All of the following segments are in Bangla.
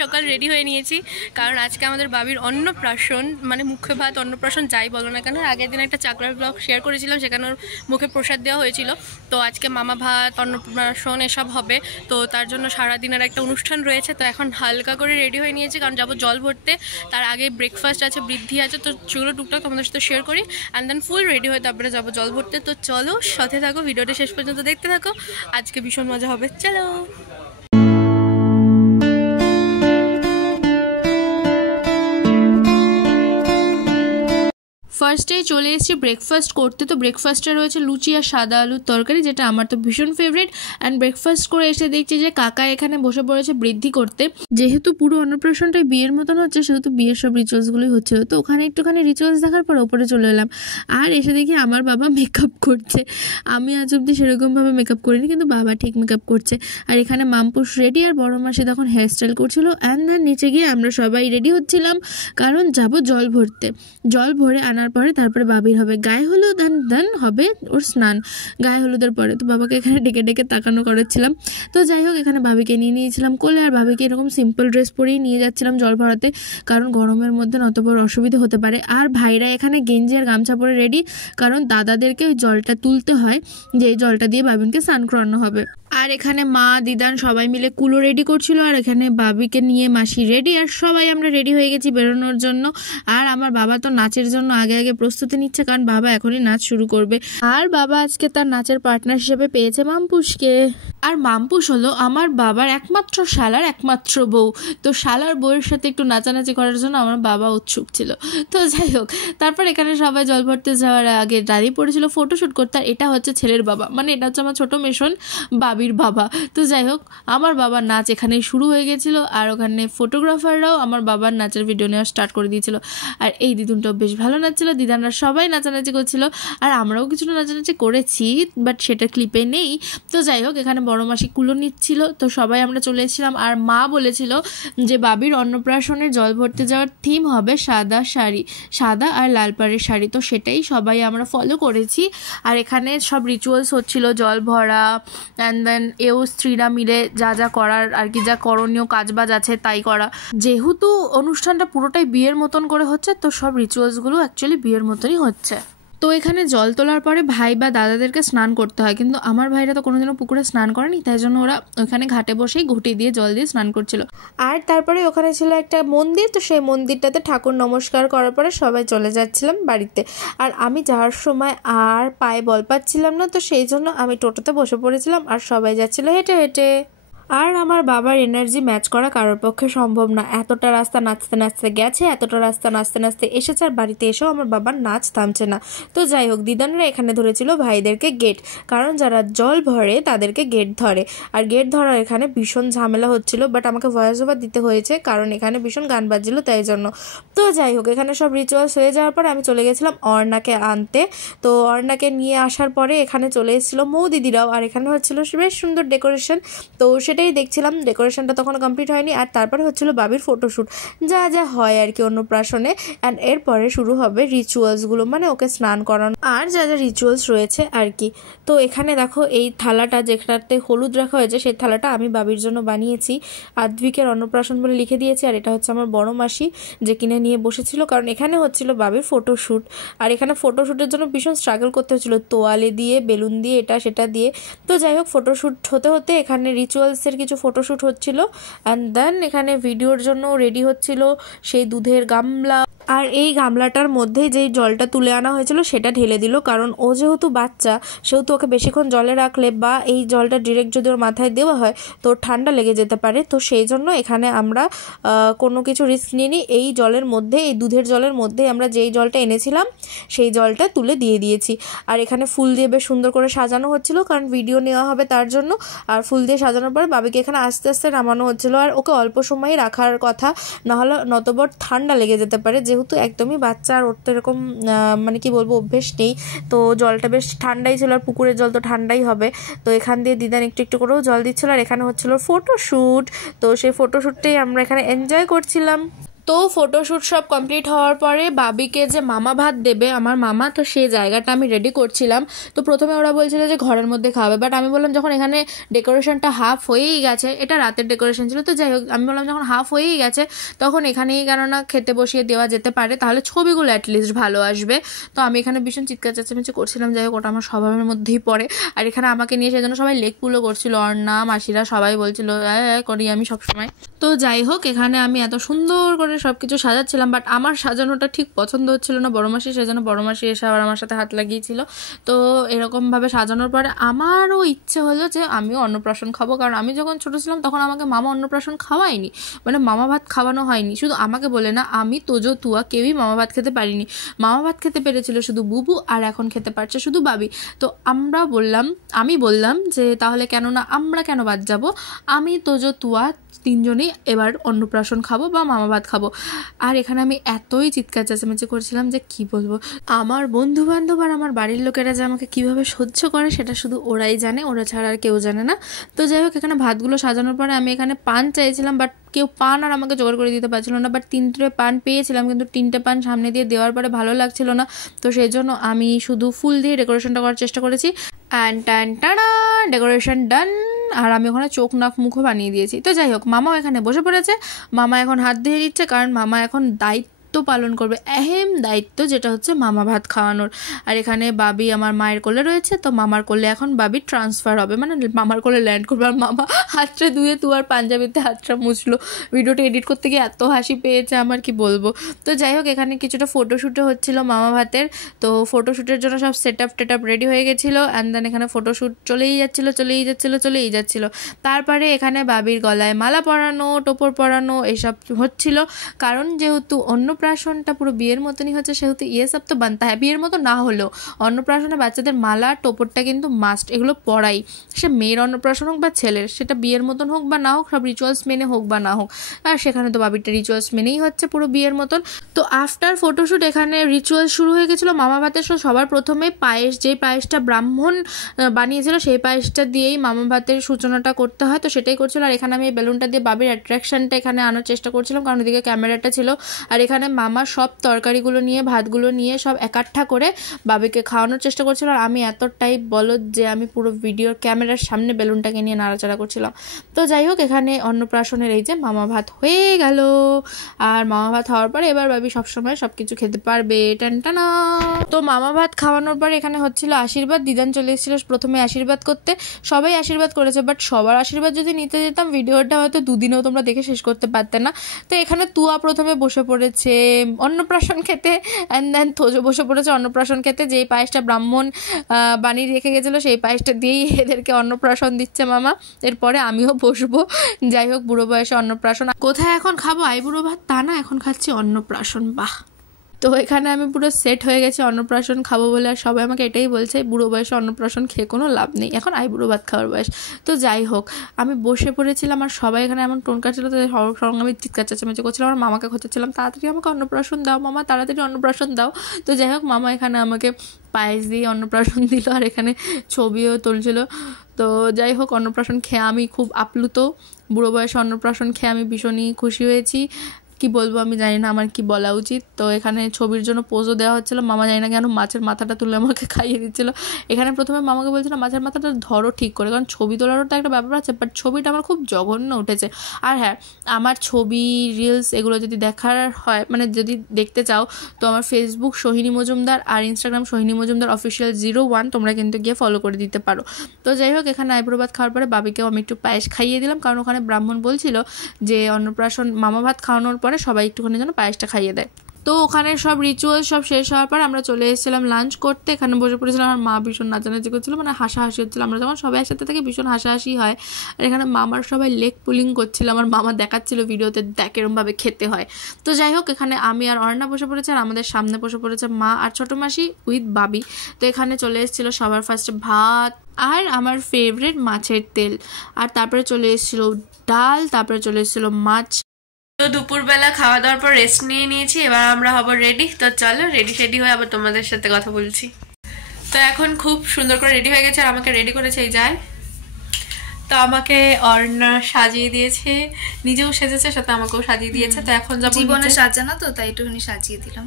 সকাল রেডি হয়ে নিয়েছি, কারণ আজকে আমাদের বাবির অন্নপ্রাশন, মানে মুখে ভাত অন্নপ্রাশন যাই বলো না কেন। আগের দিন একটা চাকরার ব্লগ শেয়ার করেছিলাম, সেখানে ওর মুখে প্রসাদ দেওয়া হয়েছিল। তো আজকে মামা ভাত অন্নপ্রাশন এসব হবে, তো তার জন্য সারাদিনের একটা অনুষ্ঠান রয়েছে। তো এখন হালকা করে রেডি হয়ে নিয়েছি, কারণ যাবো জল ভরতে। তার আগে ব্রেকফাস্ট আছে, বৃদ্ধি আছে, তো সেগুলো টুকটাক তোমাদের সাথে শেয়ার করি। অ্যান্ড দেন ফুল রেডি হয়ে তারপরে যাবো জল ভরতে। তো চলো সাথে থাকো, ভিডিওটা শেষ পর্যন্ত দেখতে থাকো, আজকে ভীষণ মজা হবে। চলো। ফার্স্টেই চলে এসেছি ব্রেকফাস্ট করতে। তো ব্রেকফাস্টে রয়েছে লুচি আর সাদা আলুর তরকারি, যেটা আমার তো ভীষণ ফেভারিট। অ্যান্ড ব্রেকফাস্ট করে এসে দেখছি যে কাকা এখানে বসে পড়েছে বৃদ্ধি করতে। যেহেতু পুরো অন্নপ্রাশনটাই বিয়ের মতন হচ্ছে, সেহেতু বিয়ের সব রিচুয়ালসগুলোই হচ্ছিল। তো ওখানে একটুখানি রিচুয়ালস দেখার পর ওপরে চলে এলাম, আর এসে দেখি আমার বাবা মেকআপ করছে। আমি আজ অব্দি সেরকমভাবে মেকআপ করিনি, কিন্তু বাবা ঠিক মেকআপ করছে। আর এখানে মামপুষ রেডি, আর বড় মাসি তখন হেয়ার স্টাইল করছিল। অ্যান্ড দেন নিচে গিয়ে আমরা সবাই রেডি হচ্ছিলাম, কারণ যাব জল ভরতে। জল ভরে আনার পরে তারপরে বাবির হবে গায়ে হলুদ, দেন হবে ওর স্নান গায়ে হলুদের পরে। তো বাবাকে এখানে ডেকে ডেকে তাকানো করেছিলাম। তো যাই হোক, এখানে ভাবিকে নিয়ে নিয়েছিলাম কোলে, আর ভাবিকে এরকম সিম্পল ড্রেস পরেই নিয়ে যাচ্ছিলাম জল ভরাতে, কারণ গরমের মধ্যে নত বড় অসুবিধা হতে পারে। আর ভাইরা এখানে গেঞ্জি আর গামছা পরে রেডি, কারণ দাদাদেরকে ওই জলটা তুলতে হয়, যে জলটা দিয়ে বাবিনকে স্নান করানো হবে। আর এখানে মা দিদান সবাই মিলে কুলো রেডি করছিল, আর এখানে বাবিকে নিয়ে মাসি রেডি, আর সবাই আমরা রেডি হয়ে গেছি বেরোনোর জন্য। আর আমার বাবা তো নাচের জন্য আগে আগে প্রস্তুতি নিচ্ছে, কারণ বাবা এখনই নাচ শুরু করবে। আর বাবা আজকে তার নাচের পার্টনার হিসেবে পেয়েছে মামপুষকে। আর মামপুষ হলো আমার বাবার একমাত্র শালার একমাত্র বউ। তো শালার বউয়ের সাথে একটু নাচানাচি করার জন্য আমার বাবা উৎসুক ছিল। তো যাই হোক, তারপর এখানে সবাই জল ভরতে যাওয়ার আগে দাঁড়িয়ে পড়েছিল ফটোশ্যুট করতে। আর এটা হচ্ছে ছেলের বাবা, মানে এটা হচ্ছে আমার ছোট মেশন বাবির বাবা। তো যাই হোক, আমার বাবার নাচ এখানেই শুরু হয়ে গেছিলো, আর ওখানে ফটোগ্রাফাররাও আমার বাবার নাচের ভিডিও নেওয়া স্টার্ট করে দিয়েছিল। আর এই দিদুনটাও বেশ ভালো নাচছিল, দিদানরা সবাই নাচানাচি করছিল, আর আমরাও কিছুটা নাচানাচি করেছি, বাট সেটা ক্লিপে নেই। তো যাই হোক, এখানে বড় মাসি কুলো নিচ্ছিল, তো সবাই আমরা চলে এসেছিলাম। আর মা বলেছিল যে বাবির অন্নপ্রাশনে জল ভরতে যাওয়ার থিম হবে সাদা শাড়ি, সাদা আর লাল পাড়ের শাড়ি। তো সেটাই সবাই আমরা ফলো করেছি। আর এখানে সব রিচুয়ালস হচ্ছিল, জল ভরা, অ্যান্ড দেন এও স্ত্রীরা মিলে যা যা করার আর কি, যা করণীয় কাজবাজ আছে তাই করা। যেহেতু অনুষ্ঠানটা পুরোটাই বিয়ের মতন করে হচ্ছে, তো সব রিচুয়ালসগুলো অ্যাকচুয়ালি বিয়ের মতনই হচ্ছে। তো এখানে জল তোলার পরে ভাই বা দাদাদেরকে স্নান করতে হয়, কিন্তু আমার ভাইরা তো কোনোদিনও পুকুরে স্নান করেনি, তাই জন্য ওরা ওখানে ঘাটে বসেই ঘুঁটি দিয়ে জল দিয়ে স্নান করছিল। আর তারপরে ওখানে ছিল একটা মন্দির, তো সেই মন্দিরটাতে ঠাকুর নমস্কার করার পরে সবাই চলে যাচ্ছিলাম বাড়িতে। আর আমি যাওয়ার সময় আর পায়ে বল পাচ্ছিলাম না, তো সেই জন্য আমি টোটোতে বসে পড়েছিলাম, আর সবাই যাচ্ছিল হেঁটে হেঁটে। আর আমার বাবার এনার্জি ম্যাচ করা কারোর পক্ষে সম্ভব না। এতটা রাস্তা নাচতে নাচতে গেছে, এতটা রাস্তা নাচতে নাচতে এসেছে, আর বাড়িতে এসেও আমার বাবার নাচ থামছে না। তো যাই হোক, দিদানরা এখানে ধরেছিল ভাইদেরকে গেট, কারণ যারা জল ভরে তাদেরকে গেট ধরে। আর গেট ধরার এখানে ভীষণ ঝামেলা হচ্ছিল, বাট আমাকে ভয়েস ওভার দিতে হয়েছে, কারণ এখানে ভীষণ গান বাজছিল, তাই জন্য। তো যাই হোক, এখানে সব রিচুয়ালস হয়ে যাওয়ার পরে আমি চলে গেছিলাম অর্ণাকে আনতে। তো অর্ণাকে নিয়ে আসার পরে এখানে চলে এসেছিলো মৌ দিদিরাও, আর এখানে হচ্ছিল বেশ সুন্দর ডেকোরেশন। তো সেটাই দেখছিলাম, ডেকোরেশনটা তখন কমপ্লিট হয়নি। আর তারপরে হচ্ছিল বাবির ফটোশ্যুট, যা যা হয় আর কি অন্নপ্রাশনে। অ্যান্ড এরপরে শুরু হবে রিচুয়ালসগুলো, মানে ওকে স্নান করানো আর যা যা রিচুয়ালস রয়েছে আর কি। তো এখানে দেখো, এই থালাটা যেখানে হলুদ রাখা হয়েছে, সেই থালাটা আমি বাবির জন্য বানিয়েছি, আদ্বিকের অন্নপ্রাশন বলে লিখে দিয়েছি। আর এটা হচ্ছে আমার বড় মাসি, যে কিনে নিয়ে বসেছিল, কারণ এখানে হচ্ছিল বাবির ফটোশ্যুট। আর এখানে ফটোশ্যুটের জন্য ভীষণ স্ট্রাগল করতে হচ্ছিল, তোয়ালে দিয়ে, বেলুন দিয়ে, এটা সেটা দিয়ে। তো যাই হোক, ফটোশ্যুট হতে হতে এখানে রিচুয়ালসের কিছু ফটোশ্যুট হচ্ছিল। অ্যান্ড দেন এখানে ভিডিওর জন্য রেডি হচ্ছিল সেই দুধের গামলা। আর এই গামলাটার মধ্যে যেই জলটা তুলে আনা হয়েছিল সেটা ঢেলে দিল, কারণ ও যেহেতু বাচ্চা, সেহেতু ওকে বেশিক্ষণ জলে রাখলে বা এই জলটা ডিরেক্ট যদি ওর মাথায় দেওয়া হয় তো ঠান্ডা লেগে যেতে পারে। তো সেই জন্য এখানে আমরা কোনো কিছু রিস্ক নিইনি, এই জলের মধ্যে, এই দুধের জলের মধ্যে আমরা যেই জলটা এনেছিলাম সেই জলটা তুলে দিয়ে দিয়েছি। আর এখানে ফুল দিয়ে বেশ সুন্দর করে সাজানো হচ্ছিল, কারণ ভিডিও নেওয়া হবে তার জন্য। আর ফুল দিয়ে সাজানোর পরে বাবিকে এখানে আস্তে আস্তে নামানো হচ্ছিল, আর ওকে অল্প সময় রাখার কথা, নাহলে নতবর ঠান্ডা লেগে যেতে পারে, যেহেতু একদমই বাচ্চা, আর ওর তো এরকম মানে কি বলবো অভ্যেস নেই। তো জলটা বেশ ঠান্ডাই ছিল, আর পুকুরের জল তো ঠান্ডাই হবে। তো এখান দিয়ে দিদান একটু একটু করেও জল দিচ্ছিল। আর এখানে হচ্ছিল ফটোশ্যুট, তো সেই ফটোশ্যুটটাই আমরা এখানে এনজয় করছিলাম। তো ফটোশ্যুট সব কমপ্লিট হওয়ার পরে বাবিকে যে মামা ভাত দেবে আমার মামা, তো সেই জায়গাটা আমি রেডি করছিলাম। তো প্রথমে ওরা বলছিল যে ঘরের মধ্যে খাবে, বাট আমি বললাম যখন এখানে ডেকোরেশনটা হাফ হয়েই গেছে, এটা রাতের ডেকোরেশন ছিল, তো যাই হোক আমি বললাম যখন হাফ হয়েই গেছে তখন এখানেই কেননা খেতে বসিয়ে দেওয়া যেতে পারে, তাহলে ছবিগুলো অ্যাটলিস্ট ভালো আসবে। তো আমি এখানে ভীষণ চিৎকার চেঁচামেচি করছিলাম, যাই হোক ওটা আমার স্বভাবের মধ্যেই পড়ে। আর এখানে আমাকে নিয়ে সেই জন্য সবাই লেগ পুলও করছিল, অর্ণা মাসিরা সবাই বলছিল করি আমি সবসময়। তো যাই হোক এখানে আমি এত সুন্দর করে সব কিছু সাজাচ্ছিলাম, বাট আমার সাজানোটা ঠিক পছন্দ হচ্ছিল না বড় মাসি, সেই জন্য বড় মাসি এসে আবার আমার সাথে হাত লাগিয়েছিল। তো এরকমভাবে সাজানোর পরে আমারও ইচ্ছে হলো যে আমিও অন্নপ্রাশন খাবো, কারণ আমি যখন ছোটো ছিলাম তখন আমাকে মামা অন্নপ্রাশন খাওয়ায়নি, মানে মামা ভাত খাওয়ানো হয়নি। শুধু আমাকে বলে না, আমি তোজো তুয়া কেউই মামা ভাত খেতে পারিনি। মামা ভাত খেতে পেরেছিল শুধু বুবু, আর এখন খেতে পারছে শুধু বাবি। তো আমি বললাম যে তাহলে আমরা কেন বাদ যাব, আমি তোজো তুয়া তিনজনই এবার অন্নপ্রাশন খাবো বা মামা ভাত খাবো। আর এখানে আমি এতই চিৎকার চেঁচামেচি করছিলাম যে কি বলবো। আমার বন্ধু বান্ধব আর আমার বাড়ির লোকেরা যে আমাকে কিভাবে সহ্য করে সেটা শুধু ওরাই জানে, ওরা ছাড়া আর কেউ জানে না। তো যাই হোক এখানে ভাতগুলো সাজানোর পরে আমি এখানে পান চাইছিলাম, বাট কেউ পান আর আমাকে জোগাড় করে দিতে পারছিল না, বাট 3টে পান পেয়েছিলাম, কিন্তু 3টে পান সামনে দিয়ে দেওয়ার পরে ভালো লাগছিল না। তো সেই জন্য আমি শুধু ফুল দিয়ে ডেকোরেশনটা করার চেষ্টা করেছি। অ্যান্ড টানা ডেকোরেশন ডান। আর আমি ওখানে চোখ নাক মুখও বানিয়ে দিয়েছি। তো যাই হোক মামাও এখানে বসে পড়েছে, মামা এখন হাত দিয়ে দিচ্ছে, কারণ মামা এখন দায়িত্ব পালন করবে, আহেম দায়িত্ব, যেটা হচ্ছে মামা ভাত খাওয়ানোর। আর এখানে বাবি আমার মায়ের কোলে রয়েছে, তো মামার কোলে এখন বাবির ট্রান্সফার হবে, মানে মামার কোলে ল্যান্ড করবে। আর মামা হাতটা ধুয়ে আর পাঞ্জাবিতে হাতটা মুছলো। ভিডিওটা এডিট করতে গিয়ে এত হাসি পেয়েছে আমার কি বলবো। তো যাই হোক এখানে কিছুটা ফটোশ্যুটও হচ্ছিল মামা ভাতের, তো ফটোশ্যুটের জন্য সব সেট আপ রেডি হয়ে গেছিলো। অ্যান্ড দেন এখানে ফটোশ্যুট চলেই যাচ্ছিলো। তারপরে এখানে বাবির গলায় মালা পরানো, টোপর পরানো এসব হচ্ছিল, কারণ যেহেতু অন্নপ্রাশনটা পুরো বিয়ের মতনই হচ্ছে, সেহেতু সব তো বানতে হয়। বিয়ের মতো না হলেও অন্নপ্রাশনে বাচ্চাদের মালা টোপরটা কিন্তু মাস্ট, এগুলো পড়াই, সে মেয়ের অন্নপ্রাশন হোক বা ছেলের, সেটা বিয়ের মতন হোক বা না হোক, সব রিচুয়ালস মেনে হোক বা না হোক। আর সেখানে তো বাবিরটা রিচুয়ালস মেনেই হচ্ছে পুরো বিয়ের মতন। তো আফটার ফটোশ্যুট এখানে রিচুয়াল শুরু হয়ে গেছিলো মামা ভাতের। সবার প্রথমে যেই পায়েসটা ব্রাহ্মণ বানিয়েছিল সেই পায়েসটা দিয়েই মামা ভাতের সূচনাটা করতে হয়, তো সেটাই করছিল। আর এখানে আমি বেলুনটা দিয়ে বাবির অ্যাট্রাকশনটা এখানে আনার চেষ্টা করছিলাম, কারণ ওদিকে ক্যামেরাটা ছিল। আর এখানে মামা সব তরকারিগুলো নিয়ে ভাতগুলো নিয়ে সব একাঠা করে বাবিকে খাওয়ানোর চেষ্টা করছিল। আর আমি এতটাই বলদ যে আমি পুরো ভিডিওর ক্যামেরার সামনে বেলুনটাকে নিয়ে নাড়াচাড়া করছিলাম। তো যাই হোক এখানে অন্নপ্রাশনের এই যে মামা ভাত হয়ে গেল। আর মামা ভাত হওয়ার পরে এবার বাবি সবসময় সব কিছু খেতে পারবে, টানটানা। তো মামা ভাত খাওয়ানোর পর এখানে হচ্ছিল আশীর্বাদ। দিদান চলে এসেছিল প্রথমে আশীর্বাদ করতে, সবাই আশীর্বাদ করেছে, বাট সবার আশীর্বাদ যদি নিতে যেতাম ভিডিওটা হয়তো 2 দিনেও তোমরা দেখে শেষ করতে পারতে না। তো এখানে তুয়া প্রথমে বসে পড়েছে অন্নপ্রাশন খেতে, অ্যান্ড দেন তোজো বসে পড়েছে অন্নপ্রাশন খেতে। যেই পায়েসটা ব্রাহ্মণ বানিয়ে রেখে গেছিলো সেই পায়েসটা দিয়েই এদেরকে অন্নপ্রাশন দিচ্ছে মামা। এরপরে আমিও বসবো। যাই হোক বুড়ো বয়সে অন্নপ্রাশন কোথায় এখন খাবো আইবুড়ো ভাত, তা না, এখন খাচ্ছি অন্নপ্রাশন। বাহ। তো এখানে আমি পুরো সেট হয়ে গেছি অন্নপ্রাশন খাবো বলে, আর সবাই আমাকে এটাই বলছে বুড়ো বয়সে অন্নপ্রাশন খেয়ে কোনো লাভ নেই, এখন আইবুড়ো ভাত খাওয়ার বয়স। তো যাই হোক আমি বসে পড়েছিলাম, আর সবাই এখানে এমন টোন কাটছিল, তো সঙ্গে আমি চিৎকার চেঁচামেচি করছিলাম, আমার মামাকে খোঁচাচ্ছিলাম তাড়াতাড়ি আমাকে অন্নপ্রাশন দাও মামা, তাড়াতাড়ি অন্নপ্রাশন দাও। তো যাই হোক মামা এখানে আমাকে পায়েস দিয়ে অন্নপ্রাশন দিল, আর এখানে ছবিও তুলছিল। তো যাই হোক অন্নপ্রাশন খেয়ে আমি খুব আপ্লুত, বুড়ো বয়সে অন্নপ্রাশন খেয়ে আমি ভীষণই খুশি হয়েছি। কি বলবো আমি জানি না আমার কি বলা উচিত। তো এখানে ছবির জন্য পোজও দেওয়া হচ্ছিলো, মামা জানি না কেন মাছের মাথাটা তুলে আমাকে খাইয়ে দিচ্ছিলো। এখানে প্রথমে মামাকে বলছিলাম মাছের মাথাটা ধরো ঠিক করে, কারণ ছবি তোলারও তো একটা ব্যাপার আছে, বাট ছবিটা আমার খুব জঘন্য উঠেছে। আর হ্যাঁ, আমার ছবি রিলস এগুলো যদি দেখার হয়, মানে যদি দেখতে চাও, তো আমার ফেসবুক সোহিনী মজুমদার আর ইনস্টাগ্রাম সোহিনী মজুমদার অফিসিয়াল 01 তোমরা কিন্তু গিয়ে ফলো করে দিতে পারো। তো যাই হোক এখানে আইবুড়ো ভাত খাওয়ার পরে বাবিকেও আমি একটু পায়েস খাইয়ে দিলাম, কারণ ওখানে ব্রাহ্মণ বলছিল যে অন্নপ্রাশন মামা ভাত খাওয়ানোর পরে সবাই একটুখানি যেন পায়েসটা খাইয়ে দেয়। তো ওখানে সব রিচুয়াল সব শেষ হওয়ার পর আমরা চলে এসেছিলাম লাঞ্চ করতে। এখানে বসে পড়েছিলাম, আমার মা ভীষণ নাচানাচি করছিল, মানে হাসাহাসি হচ্ছিল। আমরা যখন সবাই একসাথে থাকি ভীষণ হাসাহাসি হয়। আর এখানে মামার সবাই লেগ পুলিং করছিল, আমার মামা দেখাচ্ছিল ভিডিওতে দেখ এরমভাবে খেতে হয়। তো যাই হোক এখানে আমি আর অর্ণা বসে পড়েছে, আর আমাদের সামনে বসে পড়েছে মা আর ছোটো মাসি উইথ বাবি। তো এখানে চলে এসেছিলো সবার ফার্স্টে ভাত আর আমার ফেভারিট মাছের তেল, আর তারপরে চলে এসেছিলো ডাল, তারপরে চলে এসেছিলো মাছ। তো দুপুরবেলা খাওয়া দাওয়ার পর রেস্ট নিয়ে নিয়েছি, এবার আমরা হব রেডি। তো চলো রেডি হয়ে আবার তোমাদের সাথে কথা বলছি। তো এখন খুব সুন্দর করে রেডি হয়ে গেছে, আর আমাকে রেডি করেছে এই যায়। তো আমাকে অর্ণা সাজিয়ে দিয়েছে, নিজেও সেজেছে, সাথে আমাকেও সাজিয়ে দিয়েছে। তো এখন যাবো, জীবনে সাজানো তো তাই একটুখানি সাজিয়ে দিলাম।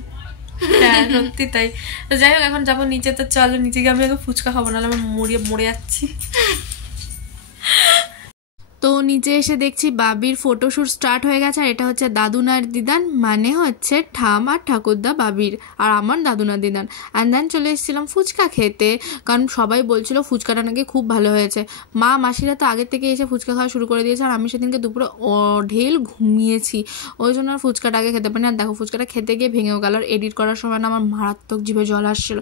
হ্যাঁ সত্যি তাই। তো যাই হোক এখন যাবো নিচে। তো চলো নিচে গিয়ে আমি আগে ফুচকা খাবো, নাহলে আমি মরে যাচ্ছি। তো নিচে এসে দেখছি বাবির ফটোশ্যুট স্টার্ট হয়ে গেছে। আর এটা হচ্ছে দাদুনার দিদান, মানে হচ্ছে ঠাম আর ঠাকুরদা বাবির, আর আমার দাদুনার দিদান। অ্যান্ড দেন চলে এসেছিলাম ফুচকা খেতে, কারণ সবাই বলছিল ফুচকাটা নাকি খুব ভালো হয়েছে। মা মাসিরা তো আগের থেকে এসে ফুচকা খাওয়া শুরু করে দিয়েছে, আর আমি সেদিনকে দুপুরে ঢেল ঘুমিয়েছি, ওই জন্য আর ফুচকাটা আগে খেতে পারিনি। আর দেখো ফুচকাটা খেতে গিয়ে ভেঙেও গেল, আর এডিট করার সময় না আমার মারাত্মক জিভে জল আসছিলো।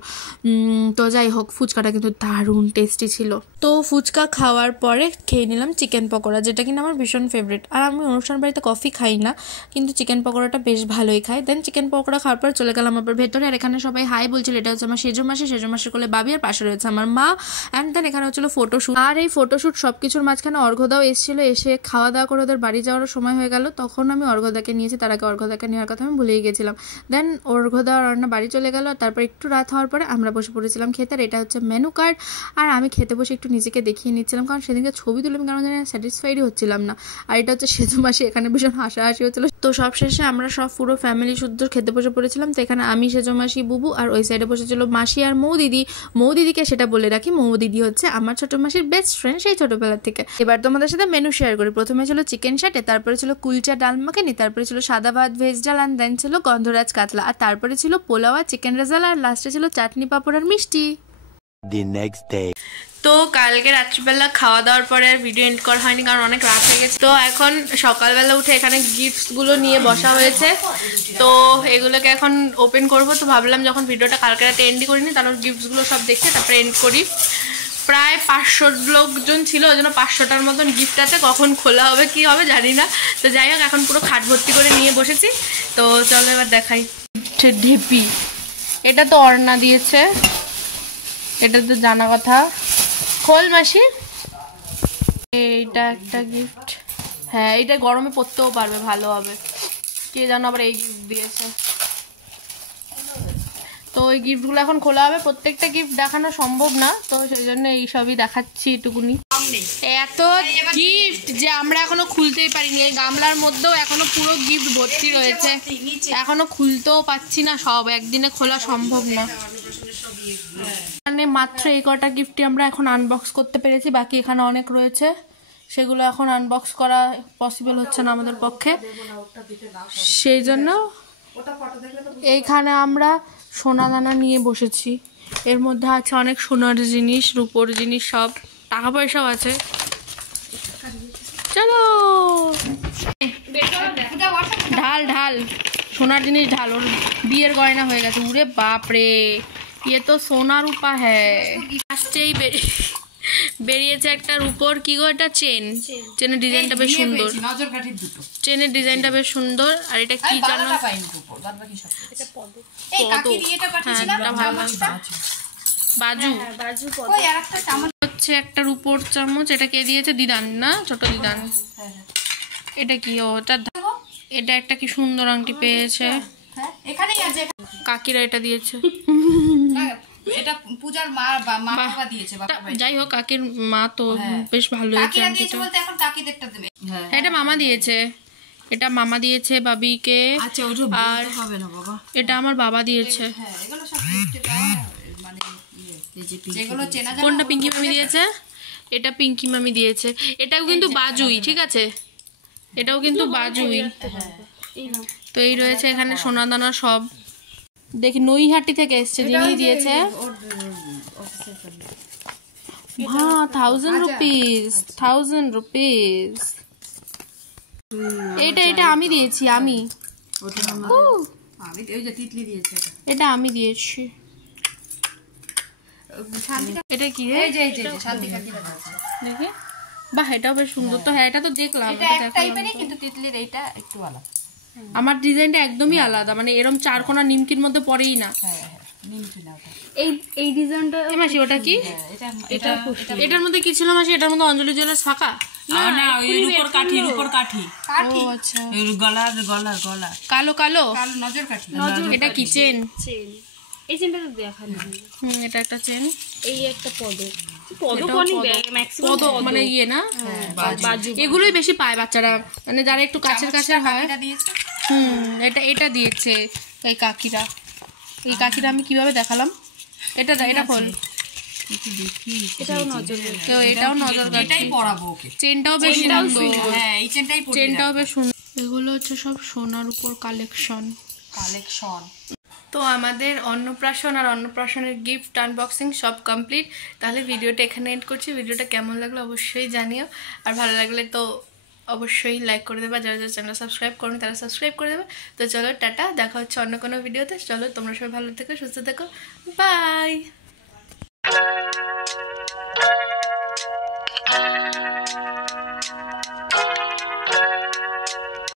তো যাই হোক ফুচকাটা কিন্তু দারুণ টেস্টি ছিল। তো ফুচকা খাওয়ার পরে খেয়ে নিলাম চিকেন পকোড়া, যেটা কিনা আমার ভীষণ ফেভারিট। আর আমি অনুষ্ঠান বাড়িতে কফি খাই না, কিন্তু চিকেন পকোড়াটা বেশ ভালোই খাই। দেন চিকেন পকোড়া খাওয়ার পর চলে গেলাম আবার ভেতরে। আর এখানে সবাই হাই বলছিল, এটা হচ্ছে আমার সেজো মাসি কোলে বাবি, আর পাশে রয়েছে আমার মা। অ্যান্ড দেন এখানে হচ্ছিল ফটোশ্যুট। আর এই ফটোশ্যুট সব কিছুর মাঝখানে অর্ঘদাও এসেছিলো, এসে খাওয়া দাওয়া করে ওদের বাড়ি যাওয়ার সময় হয়ে গেল। তখন আমি অর্ঘদাকে নিয়েছি, তার আগে অর্ঘদাকে নেওয়ার কথা আমি ভুলেই গেছিলাম। দেন অর্ঘদা আর রান্না বাড়ি চলে গেল, আর তারপর একটু রাত হওয়ার পরে আমরা বসে পড়েছিলাম খেতে। আর এটা হচ্ছে মেনু কার্ড। আর আমি খেতে বসে একটু নিজেকে দেখিয়ে নিচ্ছিলাম, কারণ সেদিনকে ছবি তুলে আমি কারণ জানি স্যাটিসফাইডই হচ্ছিলাম না। আর এটা হচ্ছে সেজো মাসি, এখানে ভীষণ হাসাহাসি হচ্ছিল। তো সব শেষে আমরা সব পুরো ফ্যামিলি শুদ্ধ খেতে বসে পড়েছিলাম। তো এখানে আমি, সেজো মাসি, বুবু, আর ওই সাইডে বসেছিল মাসি আর মৌ দিদিকে সেটা বলে রাখি, মৌ দিদি হচ্ছে আমার ছোট মাসির বেস্ট ফ্রেন্ড সেই ছোটবেলা থেকে। এবার তোমাদের সাথে মেনু শেয়ার করি। প্রথমে ছিল চিকেন শাটে, তারপরে ছিল কুলচা ডাল মাখানি, তারপরে ছিল সাদা ভাত ভেজ ডাল, আর দেন ছিল গন্ধরাজ কাতলা, আর তারপরে ছিল পোলাও আর চিকেন রেজালা, আর লাস্টে ছিল চাটনি পাঁপড় আর মিষ্টি। The next day. তো কালকে রাত্রিবেলা খাওয়া দাওয়ার পরে আর ভিডিও এন্ড করা হয়নি, কারণ অনেক রাত হয়ে গেছে। তো এখন সকালবেলা উঠে এখানে গিফটসগুলো নিয়ে বসা হয়েছে, তো এগুলোকে এখন ওপেন করব। তো ভাবলাম যখন ভিডিওটা কালকে রাতে এন্ডই করিনি, তারপর গিফটসগুলো সব দেখে তারপরে এন্ড করি। প্রায় 500 লোকজন ছিল, ওই জন্য 500টার মতন গিফট আছে, কখন খোলা হবে কি হবে জানি না। তো যাই হোক এখন পুরো খাট ভর্তি করে নিয়ে বসেছি। তো চলো এবার দেখাই। ঢেপি, এটা তো অর্ণা দিয়েছে, এটা তো জানা কথা। খোল মাসি, এইটা একটা গিফট। হ্যাঁ এটা গরমে পরতেও পারবে, ভালো হবে। কে জানো আবার এই গিফট দিয়েছে। তো ওই গিফটগুলো এখন খোলা হবে, প্রত্যেকটা গিফট দেখানো সম্ভব না, তো সেই জন্য এইসবই দেখাচ্ছি এটুকুনি। এত গিফট যে আমরা এখনো খুলতেই পারিনি, এই গামলার মধ্যেও এখনো পুরো গিফট ভর্তি রয়েছে, এখনো খুলতেও পাচ্ছি না, সব একদিনে খোলা সম্ভব না। মানে মাত্র এই কটা গিফটই আমরা এখন আনবক্স করতে পেরেছি, বাকি এখানে অনেক রয়েছে, সেগুলো এখন আনবক্স করা পসিবল হচ্ছে না আমাদের পক্ষে। সেই জন্য এইখানে আমরা সোনা দানা নিয়ে বসেছি, এর মধ্যে আছে অনেক সোনার জিনিস, রূপোর জিনিস, সব টাকা পয়সাও আছে। চলো ঢাল ঢাল সোনার জিনিস ঢাল, ওর বিয়ের গয়না হয়ে গেছে। উরে বাপরে, ये तो सोना रूपा है। ফার্স্টেই বেরিয়েছে একটা রূপোর, কি গো এটা চেন, চেনের ডিজাইনটা বেশ সুন্দর, চেনের ডিজাইনটা বেশ সুন্দর। আর এটা কি জানো, বাজু হচ্ছে একটা রূপোর চামচ। এটা কে দিয়েছে, দিদান না, ছোট দিদান। এটা কি, ও এটা একটা কি সুন্দর আংটি পেয়েছে, কাকিরা এটা দিয়েছে। এটা পূজার মা বাবা দিয়েছে, যাই হোক কাকির মা তো বেশ ভালো হয়েছে আংটিটা। এখন কাকিদেরটা দেবে। এটা মামা দিয়েছে, এটা মামা দিয়েছে বাবিকে। আচ্ছা ওটা বলতে হবে না বাবা, এটা আমার বাবা দিয়েছে। হ্যাঁ এগুলো সব গিফট মানে যেগুলো চেনা জানা। কোনটা পিঙ্কি মামি দিয়েছে, এটা পিঙ্কি মামি দিয়েছে। এটাও কিন্তু বাজুই, ঠিক আছে, এটাও কিন্তু বাজুই। তো এই রয়েছে এখানে সোনা দানা সব। দেখি নৈহাটি থেকে এসছে, যিনি দিয়েছে। হ্যাঁ 1000 রুপিস, 1000 রুপিস। এটা আমি দিয়েছি, আমি এটা আমি দিয়েছি। এটা কি রে, দেখি বাহ এটাও বেশ সুন্দর। তো হ্যাঁ এটা তো দেখলাম, কিন্তু তিতলির এইটা একটু আলাদা। আমার ডিজাইনটা একদমই আলাদা, মানে এরকম চারকোনা নিমকির মধ্যে পড়েই না। এই ডিজাইনটা মাসি, ওটা কি, এটার মধ্যে কি ছিল মাসি? এটার মধ্যে অঞ্জলি জুয়েলার্স ফাঁকা না, ওই রূপোর কাঠি, রূপোর কাঠি। ও আচ্ছা, গলার কালো কালো নজর কাঠি। এটা কি চেন? চেন, এই চেনটা তো দেখানো। এটা একটা চেন, এই একটা পদক। পদ মানে ইয়ে না, এগুলোই বেশি পায় বাচ্চারা, মানে যারা একটু কাছের কাছে হয়। এটা দিয়েছে এই কাকিরা। এই কাকিরা আমি কিভাবে দেখালাম, এটা খোল, এটাও নজর, চেনটাও বেশ সুন্দর, চেনটাও বেশ সুন্দর। এগুলো হচ্ছে সব সোনার উপর কালেকশন। তো আমাদের অন্নপ্রাশন আর অন্নপ্রাশনের গিফট আনবক্সিং সব কমপ্লিট। তাহলে ভিডিওটা এখানে এন্ড করছি। ভিডিওটা কেমন লাগলো অবশ্যই জানিও, আর ভালো লাগলে তো অবশ্যই লাইক করে দেবে, যারা যারা চ্যানেল সাবস্ক্রাইব করুন তারা সাবস্ক্রাইব করে দেবে। তো চলো টাটা, দেখা হচ্ছে অন্য কোনো ভিডিওতে। চলো তোমরা সবাই ভালো থেকো, সুস্থ থেকো, বাই।